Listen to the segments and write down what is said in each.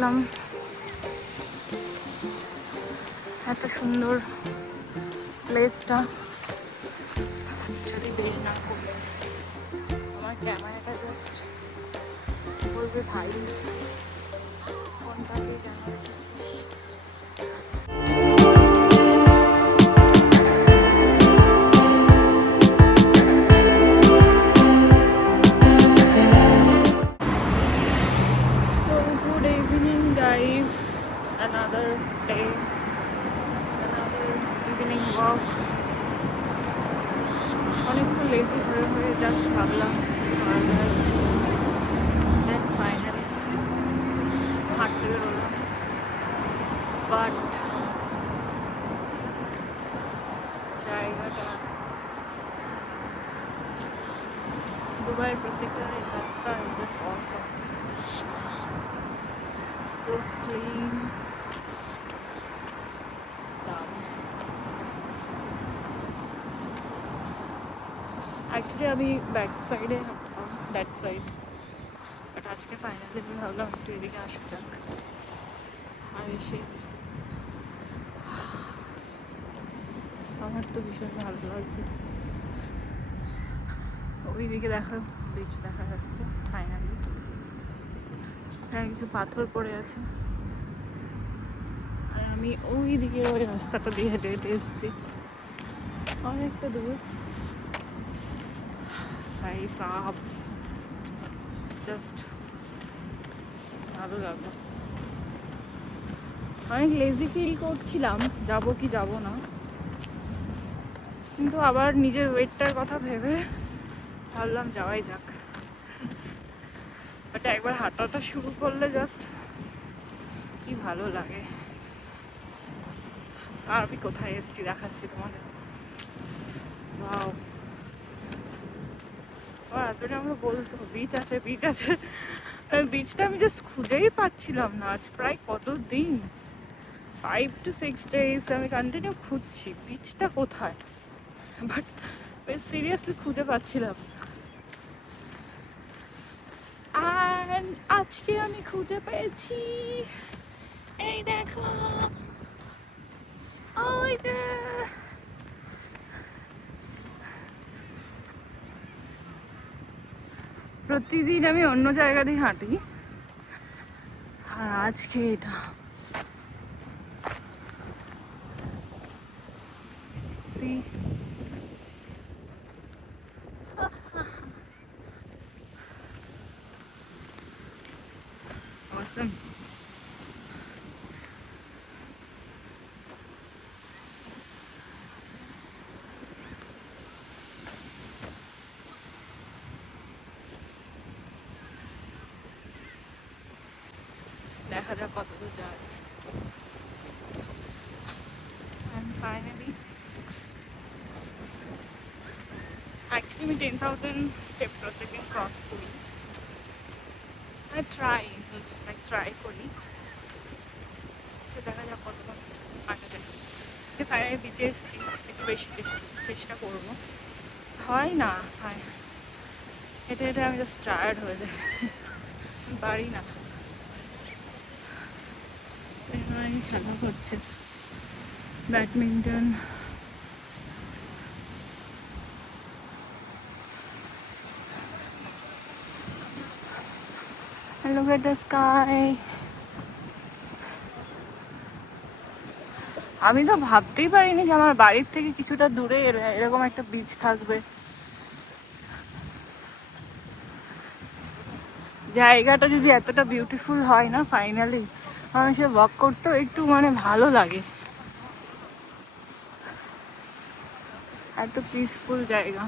দেখলাম এত সুন্দর প্লেসটা। যদি বের না করি আমার ক্যামেরাটা জাস্ট বলবে ভাই ফোনটাকে কেন রেখেছিস। So good evening guys, another day, another evening walk. অনেকক্ষণ লেজি হয়ে হয়ে জাস্ট ভাবলাম ফাইনালি হাঁটতে বেরোলাম। বাট জায়গাটা দুবাইয়ের প্রত্যেকটা রাস্তা জাস্ট অসম, পুরো ক্লিন। অ্যাকচুয়ালি আমি ব্যাক সাইডে হাঁটতাম, দ্যাট সাইড, বাট আজকে ফাইনালি আমি ভাবলাম একটু এদিকে আসা যাক। আর এসে আমার তো ভীষণ ভালো লাগছে। ওইদিকে বিচ দেখা যাচ্ছে ফাইনালি। এখানে কিছু পাথর পড়ে আছে আর আমি ওই দিকের ওই রাস্তাটা দিয়ে হেঁটে হেঁটে এসেছি অনেকটা দূর। ভাই সাহাব জাস্ট ভালো লাগলো। অনেক লেজি ফিল করছিলাম যাবো কি যাবো না, কিন্তু আবার নিজের ওয়েটটার কথা ভেবে ভাবলাম যাওয়াই যাক। বাট একবার হাঁটাটা শুরু করলে জাস্ট কি ভালো লাগে। আর আমি কোথায় এসেছি দেখাচ্ছি তোমাদের। ওয়াও, আমার হাজবেন্ড আমরা বলতো বিচ আছে বিচ আছে, বিচটা আমি জাস্ট খুঁজেই পাচ্ছিলাম না। আজ প্রায় কত দিন, 5 to 6 days আমি কন্টিনিউ খুঁজছি বিচটা কোথায়, বাট সিরিয়াসলি খুঁজে পাচ্ছিলাম। আর আজকে আমি খুঁজে পেয়েছি, এই দেখো ওই যে। প্রতিদিন আমি অন্য জায়গা দিয়ে হাঁটি, আর আজকে এটা সি। Awesome. দেখা যাক কত দূর যায়। And finally, actually আমি 10,000 স্টেপ প্রত্যেকদিন ক্রস করি। ট্রাই করি। দেখা যাক কতক্ষণ হাঁটা যায়। সে ফাইনালি বিচে এসেছি, একটু বেশি চেষ্টা করবো। হয় না, হয় হেঁটে হেঁটে আমি জাস্ট টায়ার্ড হয়ে যাই, পারি না। এখানে খেলা হচ্ছে badminton. Look at the sky. আমি তো ভাবতেই পারিনি যে আমার বাড়ির থেকে কিছুটা দূরে এরকম একটা বিচ থাকবে। জায়গাটা যদি এতটা বিউটিফুল হয় না, ফাইনালি আমার সে ওয়াক করতেও একটু মানে ভালো লাগে। এত পিসফুল জায়গা,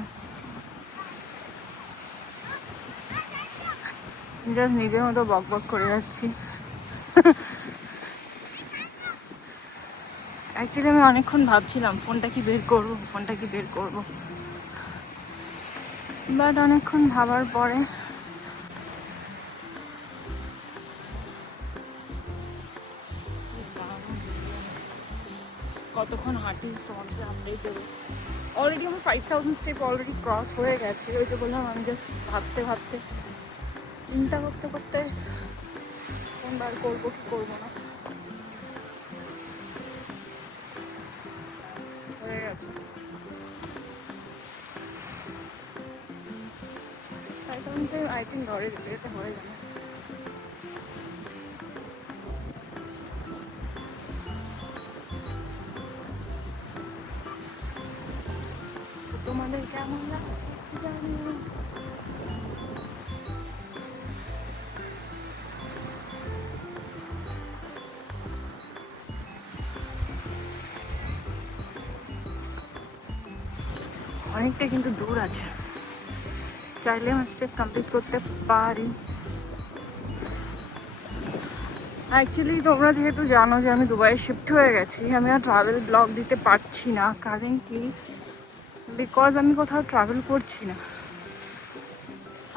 জাস্ট নিজের মতো বক বক করে যাচ্ছি। অ্যাকচুয়ালি আমি অনেকক্ষণ ভাবছিলাম ফোনটা কি বের করবো, বাট অনেকক্ষণ ভাবার পরে কতক্ষণ হাঁটি তোমার সাথে আপডেট দেবো। অলরেডি আমার 5,000 স্টেপ অলরেডি ক্রস হয়ে গেছে। ওই যে বললাম আমি জাস্ট ভাবতে চিন্তা করতে ফোন বার করবো কি করবো না। হয়ে গেছে আই থিঙ্ক ঘরে যেতে হয়ে যাবে। তোমাদের কেমন লাগছে জানি না। অনেকটা কিন্তু দূর আছে, চাইলে আমার স্টেপ কমপ্লিট করতে পারি। অ্যাকচুয়ালি তোমরা যেহেতু জানো যে আমি দুবাইয়ে শিফট হয়ে গেছি, আমি আর ট্রাভেল ব্লগ দিতে পারছি না কারেন্টলি, বিকজ আমি কোথাও ট্রাভেল করছি না,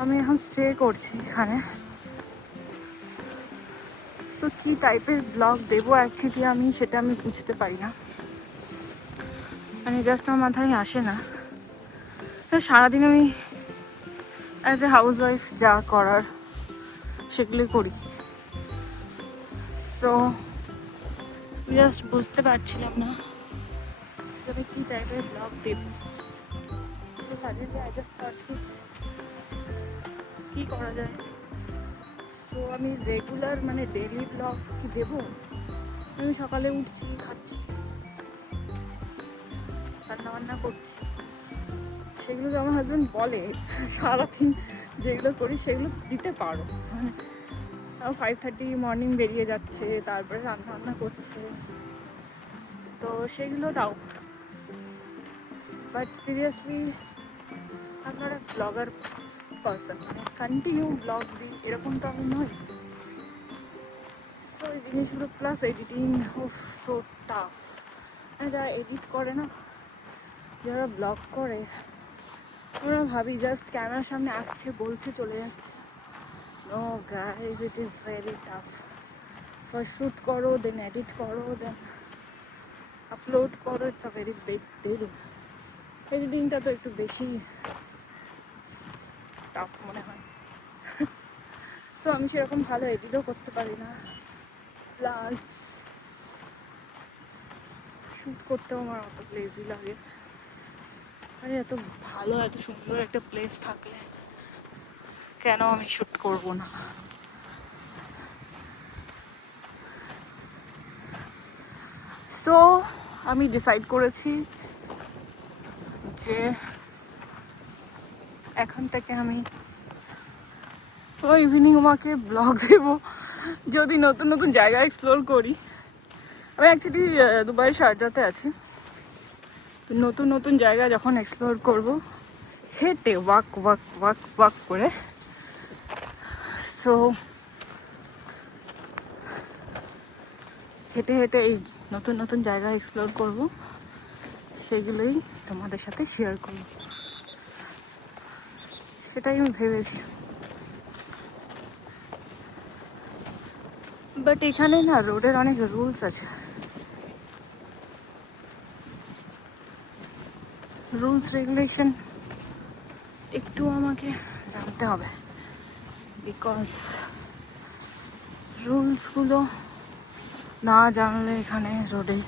আমি এখন স্টে করছি এখানে। সো কী টাইপের ব্লগ দেবো অ্যাকচুয়ালি সেটা আমি বুঝতে পারি না, মানে জাস্ট আমার মাথায় আসে না। সারাদিন আমি অ্যাজ এ হাউস ওয়াইফ যা করার সেগুলোই করি, সো জাস্ট বুঝতে পারছিলাম না আমি কী টাইপের ব্লগ দেবো। তো সাজেস্ট আই জাস্ট থট কী করা যায়। তো আমি রেগুলার মানে ডেলি ব্লগ কি দেবো? আমি সকালে উঠছি, খাচ্ছি, রান্নাবান্না করছি, সেগুলো তো আমার হাজব্যান্ড বলে সারাদিন যেগুলো করি সেগুলো দিতে পারো, মানে 5:30 মর্নিং বেরিয়ে যাচ্ছে, তারপরে রান্নাবান্না করছে, তো সেগুলো দাও। বাট সিরিয়াসলি আপনার ব্লগার পার্সন, মানে কন্টিনিউ ব্লগ দিই এরকম তো আমি নই। তো এই জিনিসগুলো প্লাস এডিটিং সো টাফ। যারা এডিট করে না, যারা ব্লগ করে, আমরা ভাবি জাস্ট ক্যামেরার সামনে আসছে, বলছে, চলে যাচ্ছে। No guys, it is very tough. First shoot করো, দেন এডিট করো, দেন আপলোড করো, it's a very big deal. এডিটিংটা তো একটু বেশি টাফ মনে হয়। সো আমি সেরকম ভালো এডিটও করতে পারি না, প্লাস শ্যুট করতেও আমার অত লেজি লাগে। মানে এত ভালো এত সুন্দর একটা প্লেস থাকলে কেন আমি শ্যুট করবো না? সো আমি ডিসাইড করেছি যে এখন থেকে আমি ইভিনিং ওয়াকে ব্লগ দেবো, যদি নতুন নতুন জায়গা এক্সপ্লোর করি। আমি অ্যাকচুয়ালি দুবাই শারজাতে আছি, তো নতুন নতুন জায়গা যখন এক্সপ্লোর করব হেঁটে ওয়াক ওয়াক ওয়াক ওয়াক করে, সো হেঁটে হেঁটে এই নতুন নতুন জায়গা এক্সপ্লোর করব, সেগুলোই তোমাদের সাথে শেয়ার করব, সেটাই আমি ভেবেছি। বাট এখানে না রোডের অনেক রুলস আছে, রুলস রেগুলেশন একটু আমাকে জানতে হবে, বিকজ রুলসগুলো না জানলে এখানে রোডে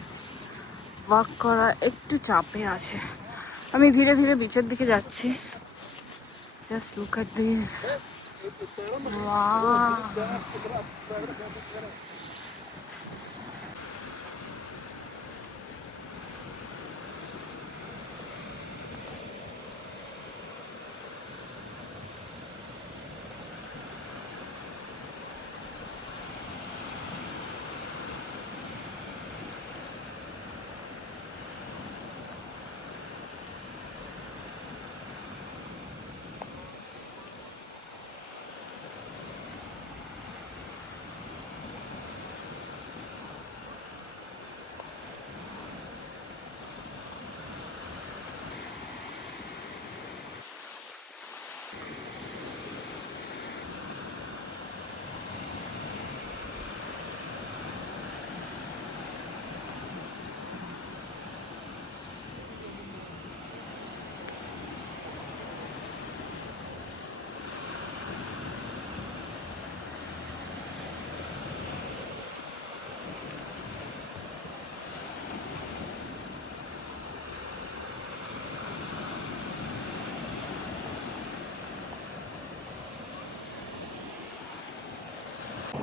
ওয়াক করা একটু চাপে আছে। আমি ধীরে ধীরে বিচের দিকে যাচ্ছি। Just look at this, wow.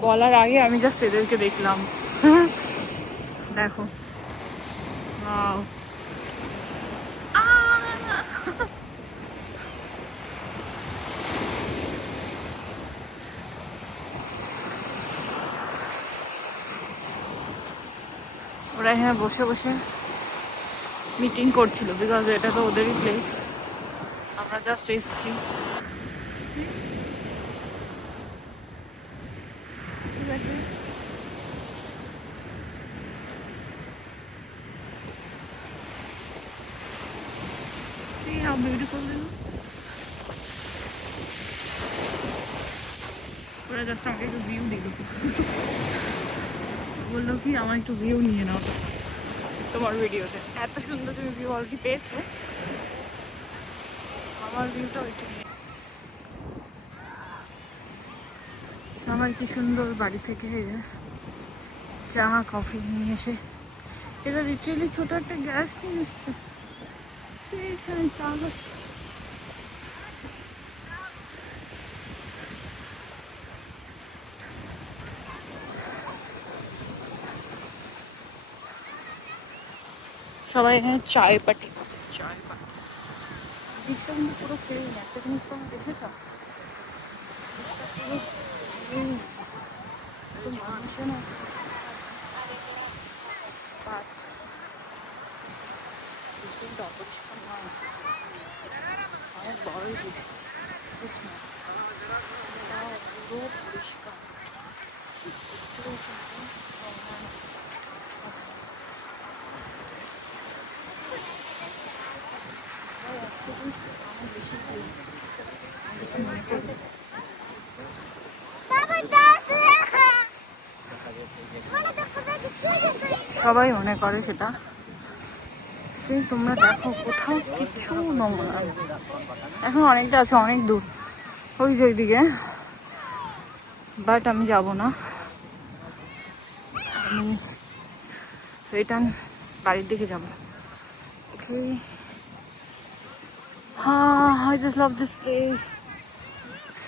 বলার আগে আমি জাস্ট এদেরকে দেখলাম। দেখো, ওয়াও, ওরা এখানে বসে বসে মিটিং করছিল, বিকজ এটা তো ওদেরই প্লেস, আমরা জাস্ট এসেছি। ঠিক আছে, see how beautiful this is? ওরা জাস্ট আমাকে একটু ভিউ দিল, বললো কি আমার একটু ভিউ নিয়ে নাও তোমার ভিডিওতে। এত সুন্দর তুমি ভিউ অলরেডি পেয়েছো, আমার ভিউটা ওইটা নিয়ে। আমার কি সুন্দর বাড়ি থেকে এই যে চা কফি নিয়ে এসে, এটা লিটারেলি ছোট একটা গ্যাস নিয়ে এসছে, সেইখানে চা হচ্ছে। সবাই এখানে চায় পাটি করছে, চায় পাটি। জিনিসটা কিন্তু পুরো ফ্রি, একটা জিনিস তো আমি দেখেছ, জিনিসটা পুরো ফ্রি, তো মানুষজন আছে বাট জিনিসটা অপরিষ্কার নয়, অনেক বড়ই বুঝছি না, তাও পুরো পরিষ্কার। পুরো আমার বেশি ভালো মনে করি। সবাই মনে করে সেটা, সেই তোমরা দেখো কোথাও কিচ্ছু নোংরা, এখন অনেকটা আছে, অনেক দূর ওই যে ওইদিকে, বাট আমি যাব না, আমি রিটার্ন বাড়ির দিকে যাবো। ওকে, I just love this place,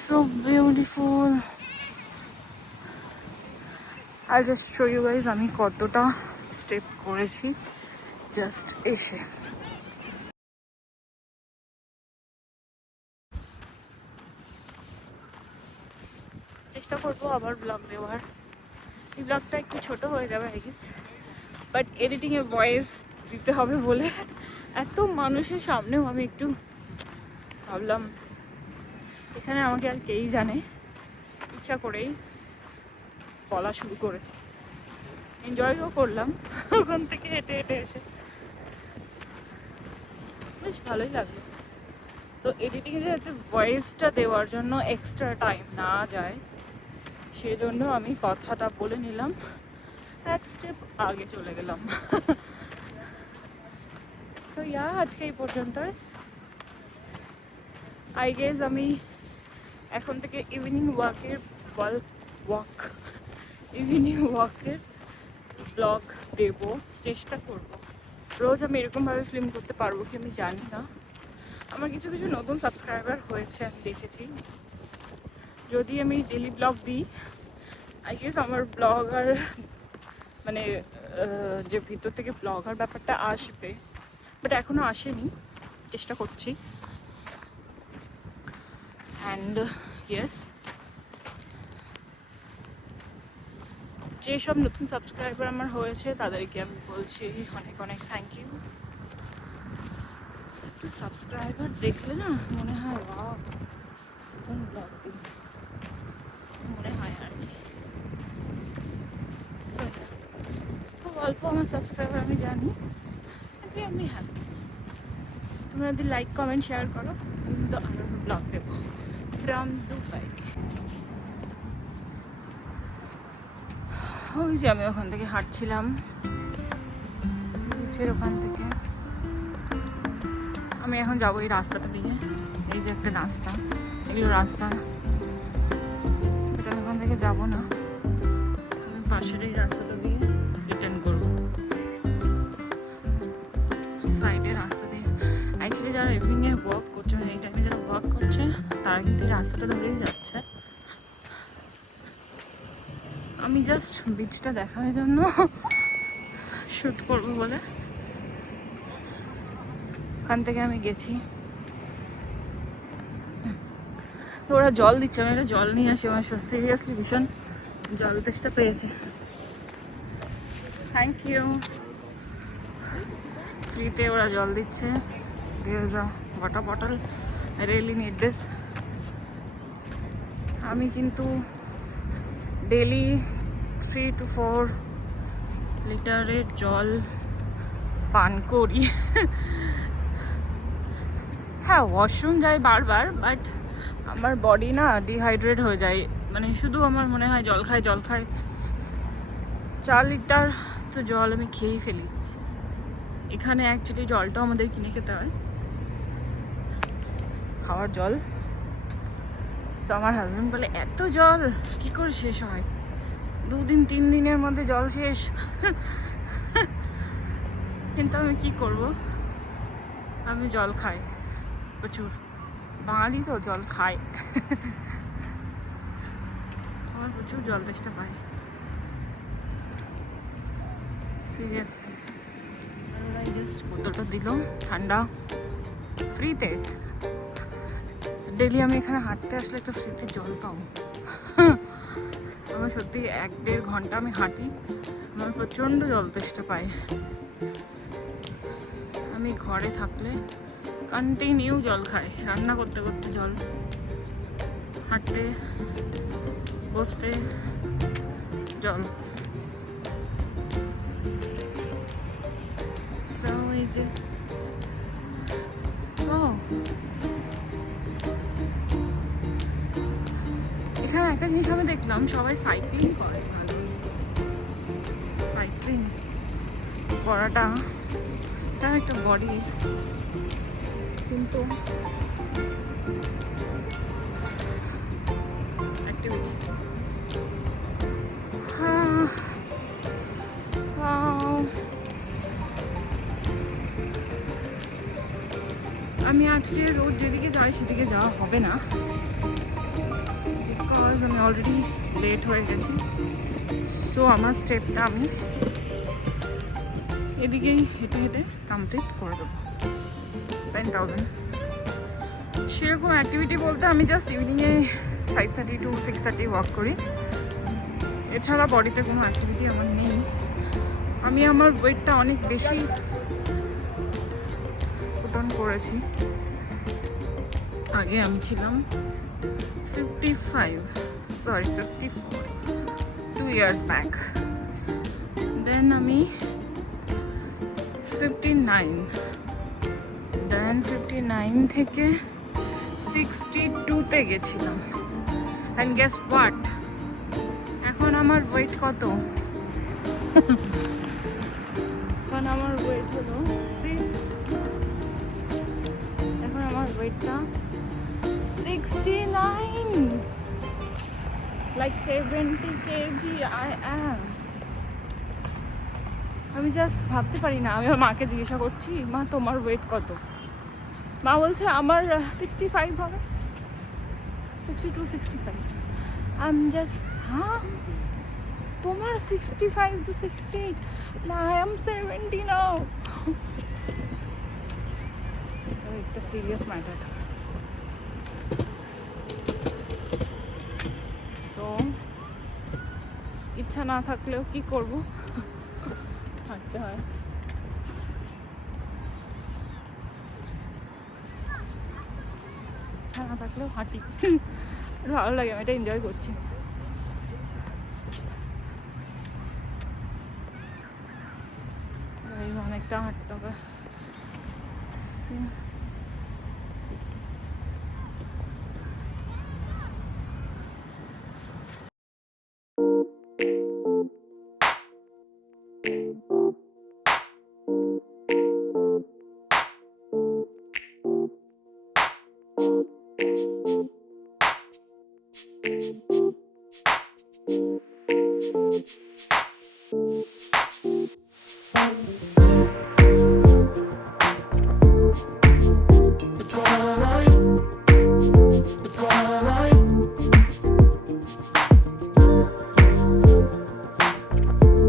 so beautiful. I'll just show you guys আমি কতটা স্টেপ করেছি জাস্ট এসে। চেষ্টা করবো আবার ব্লগ দেওয়ার, এই ব্লগটা একটু ছোট হয়ে যাবে আই গেস, বাট এডিটিংয়ে ভয়েস দিতে হবে বলে এত মানুষের সামনেও আমি একটু ভাবলাম এখানে আমাকে আর কেই জানে, ইচ্ছা করেই বলা শুরু করেছি, এনজয়ও করলাম ওখান থেকে হেঁটে হেঁটে এসে, বেশ ভালোই লাগলো। তো এডিটিংয়ে যাতে ভয়েসটা দেওয়ার জন্য এক্সট্রা টাইম না যায় সেজন্য আমি কথাটা বলে নিলাম, এক স্টেপ আগে চলে গেলাম। তো আজকে এই পর্যন্ত, আই গেস আমি এখন থেকে ইভিনিং ওয়াকের ব্লগ দেব, চেষ্টা করব। রোজ আমি এরকমভাবে ফিল্ম করতে পারবো কি আমি জানি না, আমার কিছু কিছু নতুন সাবস্ক্রাইবার হয়েছে আমি দেখেছি, যদি আমি ডেলি ব্লগ দিই আই গেস আমার ব্লগার মানে যে ভিতর থেকে ব্লগার ব্যাপারটা আসবে, বাট এখনও আসেনি, চেষ্টা করছি। অ্যান্ড ইয়েস, যেসব নতুন সাবস্ক্রাইবার আমার হয়েছে তাদেরকে আমি বলছি অনেক অনেক থ্যাংক ইউ। একটু সাবস্ক্রাইবার দেখলে না মনে হয় ওয়াও নতুন ব্লগ দিই মনে হয় আর কি। খুব অল্প আমার সাবস্ক্রাইবার আমি জানি, কিন্তু আমি হ্যাপি। তোমরা যদি লাইক কমেন্ট শেয়ার করো তো আরও ব্লগ দেবো ফ্রম দুবাই। ওই যে আমি ওখান থেকে হাঁটছিলাম, বিচের ওখান থেকে আমি এখন যাবো এই রাস্তাটা দিয়ে, এই যে একটা রাস্তা, এগুলো রাস্তা, এটা আমি ওখান থেকে যাবো না, আমি পাশের এই রাস্তাটা দিয়ে রিটার্ন করবো, সাইডে রাস্তা দিয়ে। অ্যাকচুয়ালি যারা ইভিনিংয়ে ওয়াক করছে, মানে এই টাইমে যারা ওয়াক করছে তারা কিন্তু এই রাস্তাটা ধরেই যাচ্ছে। আমি জাস্ট বিচটা দেখানোর জন্য শ্যুট করবো বলে ওখান থেকে আমি গেছি। তো ওরা জল দিচ্ছে, আমি একটা জল নিয়ে আসি, আমার সিরিয়াসলি ভীষণ জল তেষ্টা পেয়েছে। Thank you. ফ্রিতে ওরা জল দিচ্ছে, there a water bottle, I really need this. আমি কিন্তু ডেলি 3 to 4 লিটারের জল পান করি। হ্যাঁ, ওয়াশরুম যাই বারবার, বাট আমার বডি না ডিহাইড্রেট হয়ে যায়, মানে শুধু আমার মনে হয় জল খাই 4 লিটার তো জল আমি খেয়েই ফেলি। এখানে অ্যাকচুয়ালি জলটাও আমাদের কিনে খেতে হয়, খাওয়ার জল। তো আমার হাজব্যান্ড বলে এত জল কি করে শেষ হয়, 2 দিন 3 দিনের মধ্যে জল শেষ। কিন্তু আমি কি করব, আমি জল খাই প্রচুর, বাঙালি তো জল খাই। আমার প্রচুর জল তেষ্টা পাই সিরিয়াসলি। আর ওরা জাস্ট বোতলটা দিল ঠান্ডা ফ্রিতে। ডেলি আমি এখানে হাঁটতে আসলে একটা ফ্রিতে জল পাবো। আমার সত্যি 1-1.5 ঘন্টা আমি হাঁটি, আমার প্রচণ্ড জল তেষ্টা পায়। আমি ঘরে থাকলে কন্টিনিউ জল খাই, রান্না করতে করতে জল, হাঁটতে বসতে জল। So easy. Oh. এখানে একটা জিনিস আমি দেখলাম, সবাই সাইক্লিং করে। সাইক্লিং করাটা তার একটা বডি, কিন্তু অ্যাক্টিভিটি। আমি আজকে রোজ যেদিকে যাই সেদিকে যাওয়া হবে না, বিকজ আমি অলরেডি লেট হয়ে গেছি। সো আমার স্টেপটা আমি এদিকেই হেঁটে হেঁটে কমপ্লিট করে দেবো। 10,000 সেরকম অ্যাক্টিভিটি বলতে আমি জাস্ট ইভিনিংয়ে 5:30 to 6:30 ওয়াক করি, এছাড়া বডিতে কোনো অ্যাক্টিভিটি আমার নেই। আমি আমার ওয়েটটা অনেক বেশি পুট অন করেছি। আগে আমি ছিলাম 54 2 years ব্যাক। দেন আমি 59, দেন 59 থেকে 62-তে গেছিলাম। অ্যান্ড গেস হোয়াট, এখন আমার ওয়েট কত? এখন আমার ওয়েট হলো এখন আমার ওয়েটটা 69, লাইক 70 kg I am. আমি জাস্ট ভাবতে পারি না। আমি আমার মাকে জিজ্ঞাসা করছি, মা তোমার ওয়েট কত? মা বলছে আমার 65 হবে, 62-65। আমি জাস্ট হ্যাঁ, তোমার 65 to 68? না, I am 70 now. একটা সিরিয়াস ম্যাটার। সো ইচ্ছা না থাকলেও কি করব, হাঁটতে হয়। ইচ্ছা না থাকলেও হাঁটি, ভালো লাগে, আমি এটা এনজয় করছি। অনেকটা হাঁটতে হবে।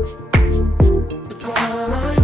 It's all on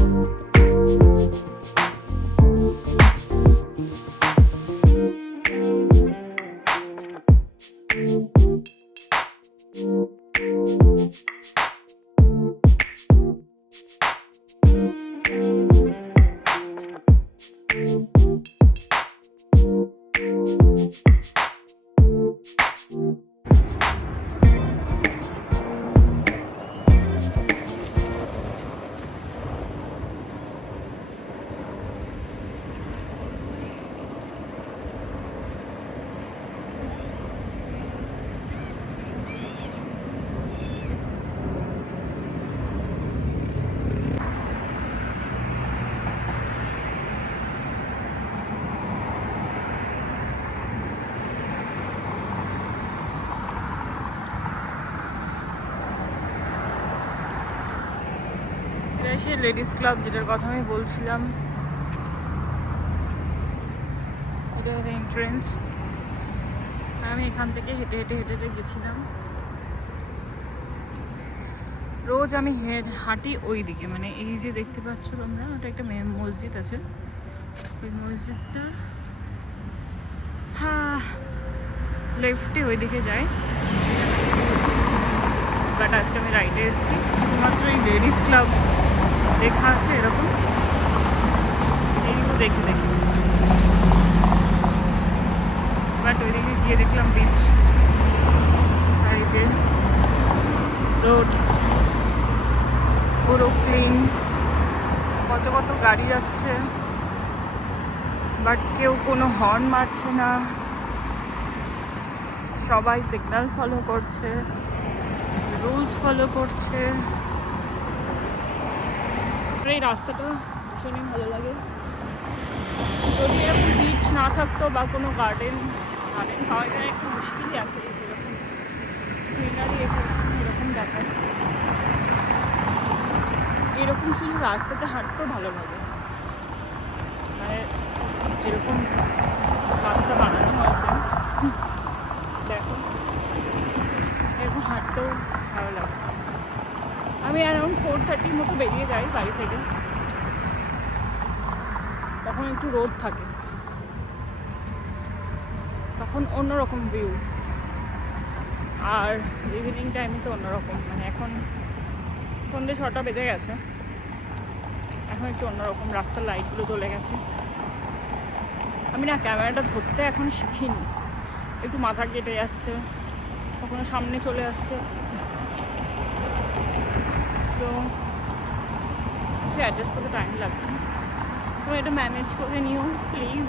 সেই লেডিস ক্লাব যেটার কথা আমি বলছিলাম, এটা হলো এন্ট্রেন্স। আমি এখান থেকে হেঁটে হেঁটে হেঁটে হেঁটে গেছিলাম। রোজ আমি হাঁটি ওই দিকে, মানে এই যে দেখতে পাচ্ছ তোমরা, ওটা একটা মসজিদ আছে, ওই মসজিদটা হ্যাঁ লেফটে ওই দিকে যায়। বাট আজকে আমি রাইটে এসেছি, শুধুমাত্র এই লেডিস ক্লাব লেখা আছে এরকম, এইগুলো দেখে দেখি। বাট ওইদিকে গিয়ে দেখলাম বিচ, আর এই যে রোড পুরো ক্লিন, কত কত গাড়ি যাচ্ছে, বাট কেউ কোনো হর্ন মারছে না, সবাই সিগন্যাল ফলো করছে, রুলস ফলো করছে। এই রাস্তাটা ভীষণই ভালো লাগে। যদি এরকম বিচ না থাকতো বা কোনো গার্ডেন পাওয়া যায় একটু মুশকিলই আছে, যেরকম গ্রিনারি এরকম দেখায়, এরকম শুধু রাস্তাতে হাঁটতেও ভালো লাগে। মানে যেরকম রাস্তা বানানো হয়েছে দেখো, এরকম হাঁটতেও ভালো লাগে। আমি অ্যারাউন্ড 4:30 মতো বেরিয়ে যাই বাড়ি থেকে, তখন একটু রোদ থাকে, তখন অন্যরকম ভিউ। আর ইভিনিং টাইমে তো অন্যরকম, মানে এখন সন্ধ্যে 6টা বেজে গেছে, এখন একটু অন্যরকম, রাস্তার লাইটগুলো জ্বলে গেছে। আমি না ক্যামেরাটা ধরতে এখন শিখিনি, একটু মাথা কেটে যাচ্ছে, কখনো সামনে চলে আসছে, সো অ্যাডজাস্ট করতে টাইম লাগছে। তো এটা ম্যানেজ করে নিও প্লিজ।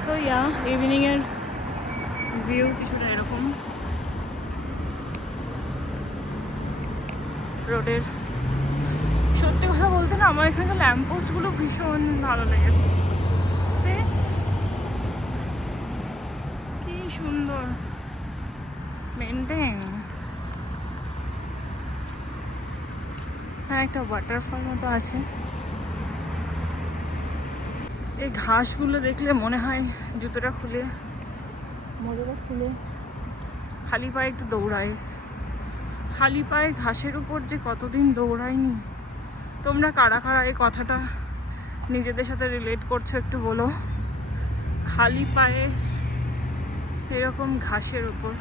সো ইয়া, ইভিনিংয়ের ভিউ কিছুটা এরকম, রোডের। সত্যি কথা বলতে না, আমার এখানে ল্যাম্পপোস্টগুলো ভীষণ ভালো লেগেছে, কি সুন্দর মেনটেন। হ্যাঁ, একটা ওয়াটারফল মতো আছে। এই ঘাসগুলো দেখলে মনে হয় জুতোটা খুলে, মোজাটা খুলে খালি পায়ে একটু দৌড়াই। খালি পায়ে ঘাসের উপর যে কতদিন দৌড়াইনি। তোমরা কারা কারা এই কথাটা নিজেদের সাথে রিলেট করছো একটু বলো। খালি পায়ে এরকম ঘাসের উপর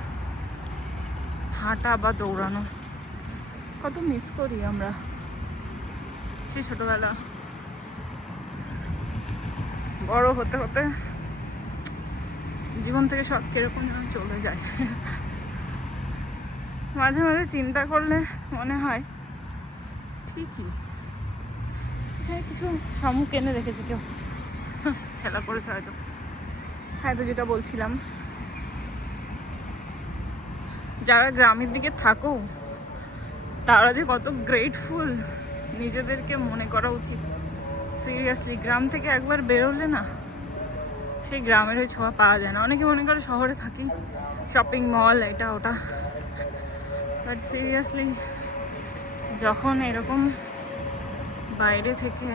হাঁটা বা দৌড়ানো কত মিস করি আমরা সেই ছোটবেলা। বড় হতে হতে জীবন থেকে সব কিরকম যেন চলে যায়। মাঝে মাঝে চিন্তা করলে মনে হয় ঠিকই এখানে কিছু শামুক এনে রেখেছে কেউ, খেলা করেছে হয়তো। হ্যাঁ, তো যেটা বলছিলাম, যারা গ্রামের দিকে থাকো তারা যে কত গ্রেটফুল, নিজেদেরকে মনে করা উচিত। সিরিয়াসলি, গ্রাম থেকে একবার বেরোলে না সেই গ্রামের ওই ছোঁয়া পাওয়া যায় না। অনেকে মনে করে শহরে থাকি, শপিং মল এটা ওটা, বাট সিরিয়াসলি যখন এরকম বাইরে থেকে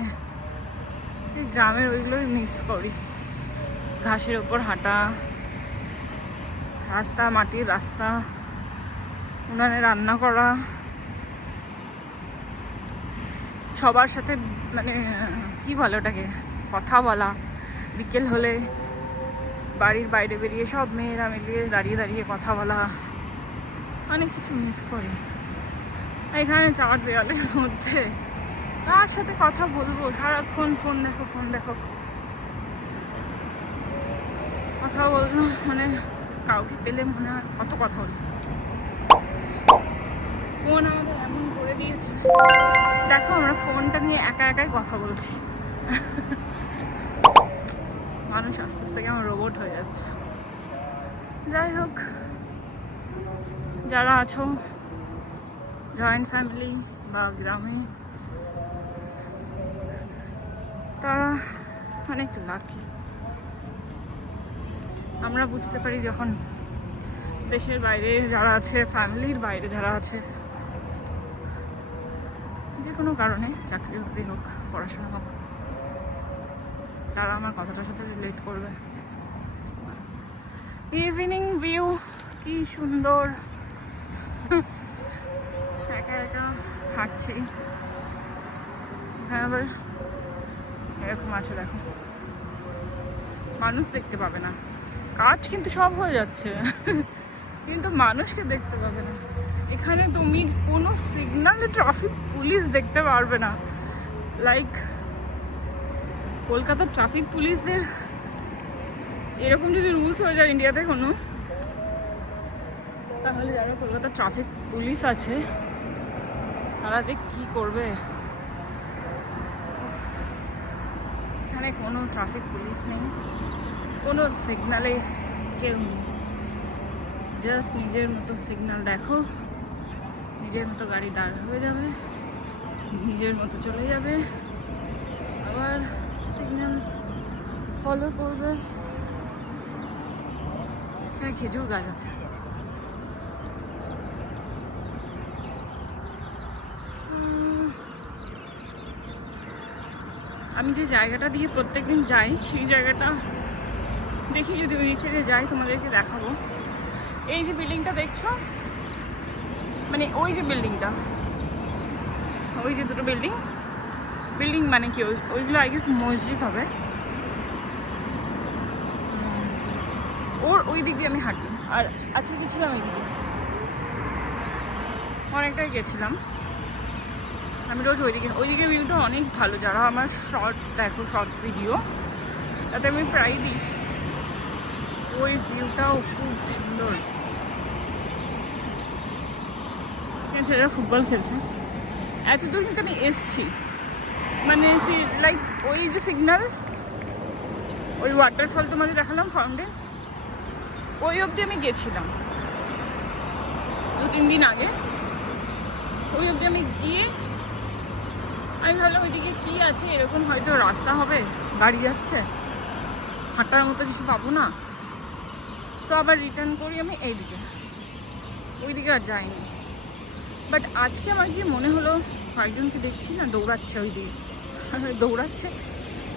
সেই গ্রামের ওইগুলোই মিস করি। ঘাসের ওপর হাঁটা, রাস্তা, মাটির রাস্তা, উনানে রান্না করা, সবার সাথে মানে কি বলে ওটাকে, কথা বলা। বিকেল হলে বাড়ির বাইরে বেরিয়ে সব মেয়েরা মিলিয়ে দাঁড়িয়ে দাঁড়িয়ে কথা বলা, অনেক কিছু মিস করি। এখানে 4 দেওয়ালের মধ্যে কার সাথে কথা বলবো? সারাক্ষণ ফোন দেখো ফোন দেখো। কথা বলবো মানে কাউকে পেলে মনে হয় কত কথা বলি। ফোন আমাদের এমন করে দিয়েছে, দেখো আমরা ফোনটা নিয়ে একা একাই কথা বলছি। মানুষ আস্তে আস্তে কেমন রোবট হয়ে যাচ্ছে। যাই হোক, যারা আছো জয়েন্ট ফ্যামিলি বা গ্রামে, তারা অনেক লাকি। আমরা বুঝতে পারি যখন দেশের বাইরে যারা আছে, ফ্যামিলির বাইরে যারা আছে, যে কোনো কারণে চাকরি বাকরি হোক, পড়াশোনা হোক, তারা আমার কথাটার সাথে রিলেট করবে। ইভিনিং ভিউ কি সুন্দর, একা একা হাঁটছি। হ্যাঁ, আবার এরকম আছে দেখো, মানুষ দেখতে পাবে না। কাজ কিন্তু সব হয়ে যাচ্ছে, কিন্তু মানুষকে দেখতে পাবে না। এখানে তুমি কোনো সিগনালে ট্রাফিক পুলিশ দেখতে পারবে না। লাইক কলকাতার ট্রাফিক পুলিশদের এরকম যদি রুলস হয়ে যায় ইন্ডিয়াতে কোনো, তাহলে যারা কলকাতার ট্রাফিক পুলিশ আছে তারা যে কি করবে। এখানে কোনো ট্রাফিক পুলিশ নেই, কোনো সিগনালে কেউ নেই। জাস্ট নিজের মতো সিগন্যাল দেখো, নিজের মতো গাড়ি দাঁড় হয়ে যাবে, নিজের মতো চলে যাবে, আবার সিগন্যাল ফলো করবে। এখানে খেজুর গাছ আছে। আমি যে জায়গাটা দিয়ে প্রত্যেকদিন যাই, সেই জায়গাটা দেখি যদি ওই থেকে যাই তোমাদেরকে দেখাবো। এই যে বিল্ডিংটা দেখছো, মানে ওই যে বিল্ডিংটা, ওই যে দুটো বিল্ডিং মানে কি ওইগুলো আই গেস মসজিদ হবে। ওই দিক দিয়ে আমি হাঁটি। আর আজকে গেছিলাম ওই দিকে, অনেকটাই গেছিলাম। আমি রোজ ওইদিকে ভিউটা অনেক ভালো। যারা আমার শর্টস দেখো, শর্টস ভিডিও, তাতে আমি প্রায় দিই। ওই ভিউটাও খুব সুন্দর। ছেলেরা ফুটবল খেলছে। এত দূর কিন্তু আমি এসছি, মানে লাইক ওই যে সিগন্যাল, ওই ওয়াটারফল তোমাদের দেখালাম, ফাউন্টেন, ওই অবধি আমি গেছিলাম 2-3 দিন আগে। ওই অবধি আমি গিয়ে আমি ভাবলাম ওইদিকে কী আছে, এরকম হয়তো রাস্তা হবে, গাড়ি যাচ্ছে, হাঁটার মতো কিছু পাবো না। সো আবার রিটার্ন করি আমি এইদিকে, ওইদিকে আর যাইনি। বাট আজকে আমার কি মনে হলো, কয়েকজনকে দেখছি না দৌড়াচ্ছে ওইদিকে, দৌড়াচ্ছে।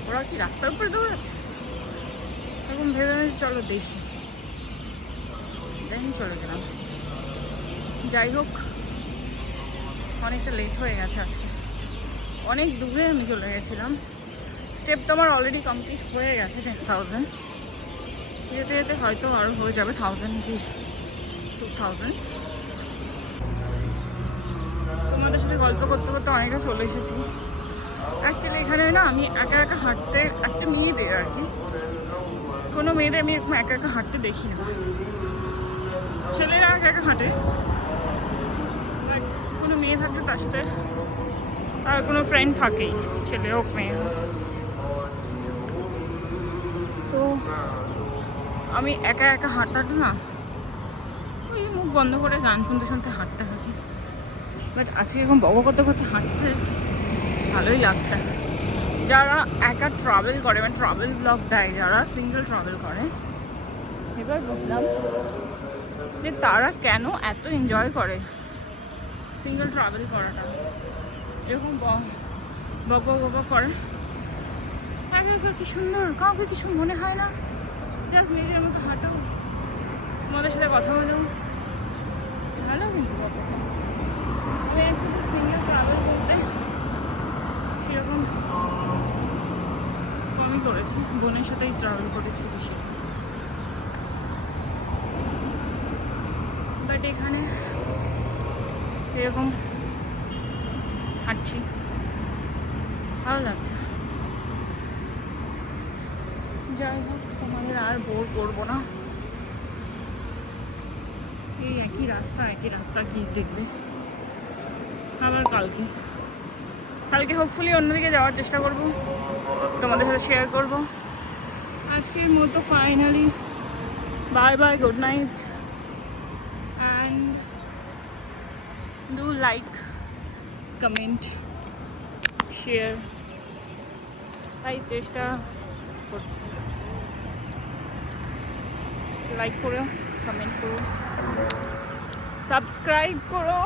ওরা কি রাস্তার উপরে দৌড়াচ্ছে? এরকম ভেবে চলো দেখি, দেন চলে গেলাম। যাই হোক, অনেকটা লেট হয়ে গেছে আজকে, অনেক দূরে আমি চলে গেছিলাম। স্টেপ তো আমার অলরেডি কমপ্লিট হয়ে গেছে 10,000। যেতে যেতে হয়তো আরও হয়ে যাবে 1000 কি 2000। তোমাদের সাথে গল্প করতে করতে অনেকটা চলে এসেছি। অ্যাকচুয়ালি এখানে না আমি একা একা হাঁটতে, একটা মেয়েদের আর কি, কোনো মেয়েদের আমি এরকম একা একা হাঁটতে দেখি না। ছেলেরা একা একা হাঁটে, বাট কোনো মেয়ে থাকলে তার সাথে আর কোনো ফ্রেন্ড থাকেই, ছেলে হোক মেয়ে হোক। তো আমি একা একা হাঁটাটা না, ওই মুখ বন্ধ করে গান শুনতে শুনতে হাঁটতে থাকি। বাট আজকে এরকম বক করতে করতে হাঁটতে ভালোই লাগছে। যারা একা ট্রাভেল করে, মানে ট্রাভেল ব্লগ দেয়, যারা সিঙ্গেল ট্রাভেল করে, এবার বুঝলাম যে তারা কেন এত এনজয় করে সিঙ্গেল ট্রাভেল করাটা। এরকম বক বক করে কি সুন্দর, কাউকে কিছু মনে হয় না, জাস্ট নিজের মতো হাঁটো, তোমাদের সাথে কথা বলো, ভালো। কিন্তু আমি অ্যাকচুয়ালি সিঙ্গেল ট্রাভেল করতে করেছি, বোনের সাথেই ট্রাভেল করেছি বেশি। বাট এখানে এরকম হাঁটছি, ভালো লাগছে। যাই হোক, তোমাদের আর বোর করবো না। এই একই রাস্তা কি দেখবে। আবার কালকে হোপফুলি অন্যদিকে যাওয়ার চেষ্টা করব, তোমাদের সাথে শেয়ার করব। আজকের মতো finally bye bye, good night, and do like, comment, share. তাই চেষ্টা করছি, লাইক করো, কমেন্ট করো, সাবস্ক্রাইব করো,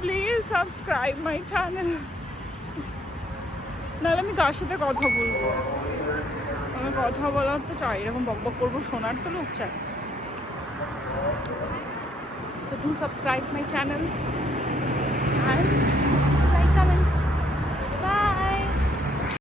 প্লিজ সাবস্ক্রাইব মাই চ্যানেল। নাহলে আমি কার সাথে কথা বলবো? আমি কথা বলার তো চাই, এরকম বকবক করবো, শোনার তো লোক চাই। So do subscribe my channel and